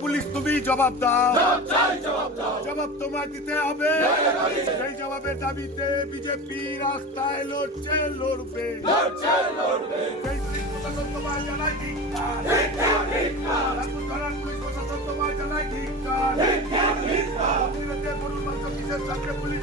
Police তুমি জবাব দাও। জবাব তোমায় দিতে হবে। সেই জবাবের দাবিতে বিজেপি রাস্তায় লড়ছে, লড়বে। রাজপুত থানার পুলিশ প্রশাসন মাংস কিসের সাথে পুলিশ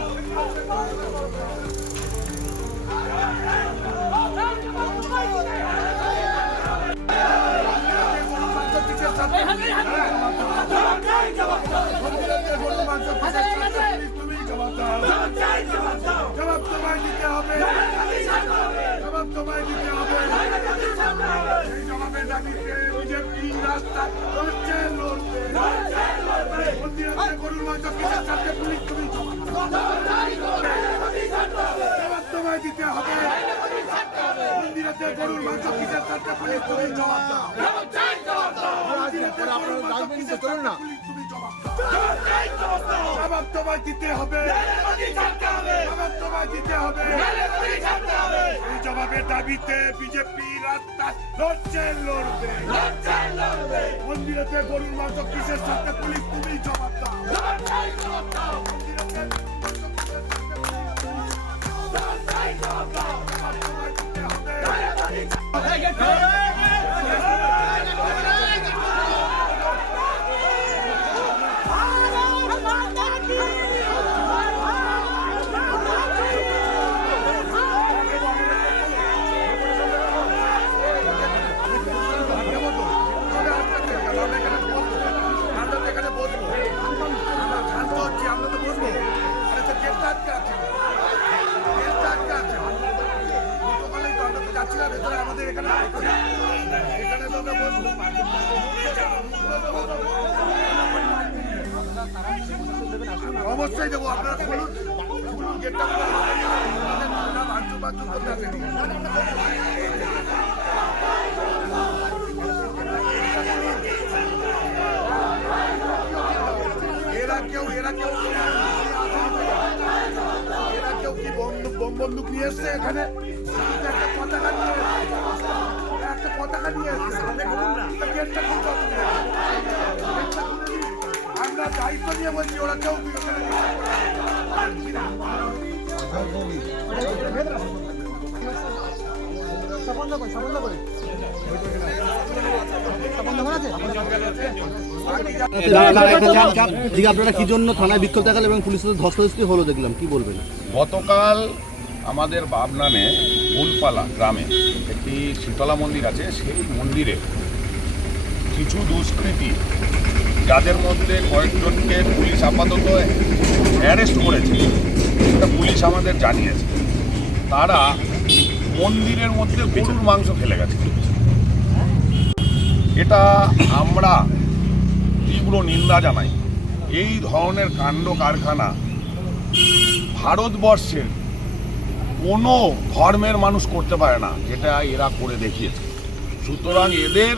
দিতে হবে মন্দিরেতে গরুর মাংস কিসের সাথে পুলিশ তুমি জবাব দাও। কিসের সাথে পুলিশ তুমি জবাব তোমায় দিতে হবে। জবাব তোমায় দিতে হবে। এই জবাবের দাবিতে বিজেপি রাস্তা লড়ছে লড়বে। মন্দিরেতে গরুর মাংস কিসের সাথে পুলিশ তুমি জবাব দাও। মন্দিরেতে অবশ্যই দেবো, আপনারা খুলুন খুলুন এরা কেউ এরা কেউ এরা কেউ কি বোম বন্দুক নিয়ে এসছে এখানে? একটা পতাকা নিয়ে একটা পতাকা নিয়ে এসছে। গেটটা খুলতে হবে না। গেটটা খুলে দিন। আপনারা কি জন্য থানায় বিক্ষোভ দেখালেন এবং পুলিশের ধস্তাধস্তি হলো দেখলাম কি বলবেন গতকাল আমাদের বাবনানে ফুলপালা গ্রামে একটি শীতলা মন্দির আছে। সেই মন্দিরে কিছু দুষ্কৃতী যাদের মধ্যে কয়েকজনকে পুলিশ আপাতত অ্যারেস্ট করেছে সেটা পুলিশ আমাদের জানিয়েছে, তারা মন্দিরের মধ্যে গরুর মাংস ফেলে গেছে। এটা আমরা তীব্র নিন্দা জানাই। এই ধরনের কাণ্ড কারখানা ভারতবর্ষের কোনো ধর্মের মানুষ করতে পারে না, যেটা এরা করে দেখিয়েছে। সুতরাং এদের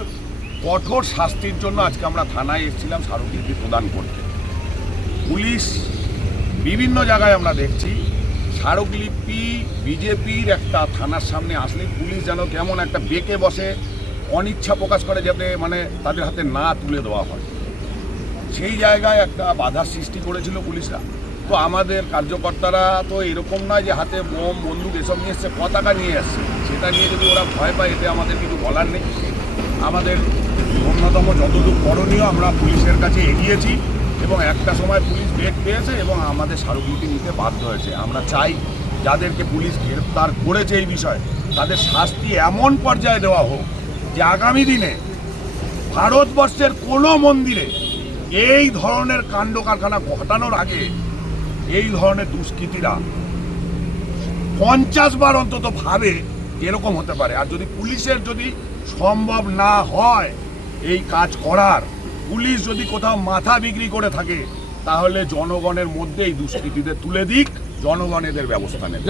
কঠোর শাস্তির জন্য আজকে আমরা থানায় এসেছিলাম স্মারকলিপি প্রদান করতে। পুলিশ বিভিন্ন জায়গায় আমরা দেখছি, স্মারকলিপি বিজেপির একটা থানার সামনে আসলে পুলিশ যেন কেমন একটা বেঁকে বসে, অনিচ্ছা প্রকাশ করে যাতে মানে তাদের হাতে না তুলে দেওয়া হয়। সেই জায়গায় একটা বাধার সৃষ্টি করেছিল পুলিশরা। তো আমাদের কার্যকর্তারা তো এরকম নয় যে হাতে বোম, বন্দুক, এসব নিয়ে এসছে পতাকা নিয়ে এসছে সেটা নিয়ে যদি ওরা ভয় পায়, এতে আমাদের কিছু বলার নেই। আমাদের অন্যতম যতটুকু করণীয় আমরা পুলিশের কাছে এগিয়েছি এবং একটা সময় পুলিশ বেগ পেয়েছে এবং আমাদের স্মারকলিপি নিতে বাধ্য হয়েছে। আমরা চাই যাদেরকে পুলিশ গ্রেপ্তার করেছে এই বিষয়ে তাদের শাস্তি এমন পর্যায়ে দেওয়া হোক যে আগামী দিনে ভারতবর্ষের কোনো মন্দিরে এই ধরনের কাণ্ড কারখানা ঘটানোর আগে এই ধরনের দুষ্কৃতীরা পঞ্চাশ বার অন্তত ভাবে এরকম হতে পারে। আর যদি পুলিশের যদি সম্ভব না হয় এই কাজ করার। পুলিশ যদি কোথাও মাথা বিক্রি করে থাকে তাহলে জনগণের মধ্যে এই দুষ্কৃতিদের তুলে দিক জনগণ এদের ব্যবস্থা নেবে।